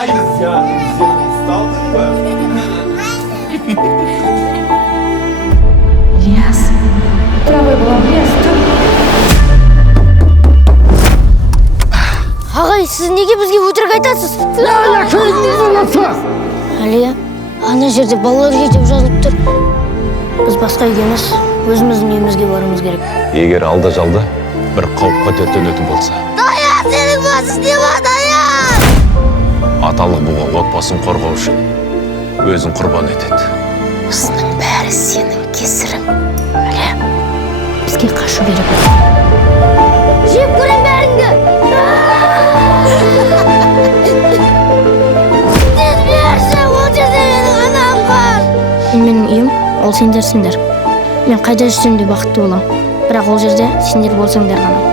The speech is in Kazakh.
Ай, Зян, усталдың ба? Ильяс, правый была Ильяс, Ағай, сіз неге бізге өтірік айтасыз? Әлия, ана жерде балалар үйі деп жазылып тұр. Біз басқа үйге емес, өзіміздің үйімізге баруымыз керек. Егер алда-жалда бір қауіп-қатер төнетін болса, Даян, сенің басың не бар, Даян? аталық бұға отбасын қорғау үшін өзін құрбан етеді. Осының бәрі сенің кесірің. Әлия, бізге қашу керек. Жеп көрем бәріңді! Менің үйім, ол сендерсіңдер. Мен қайда жүрсем де бақытты болам. Бірақ ол жерде сендер болсаңдар ғана.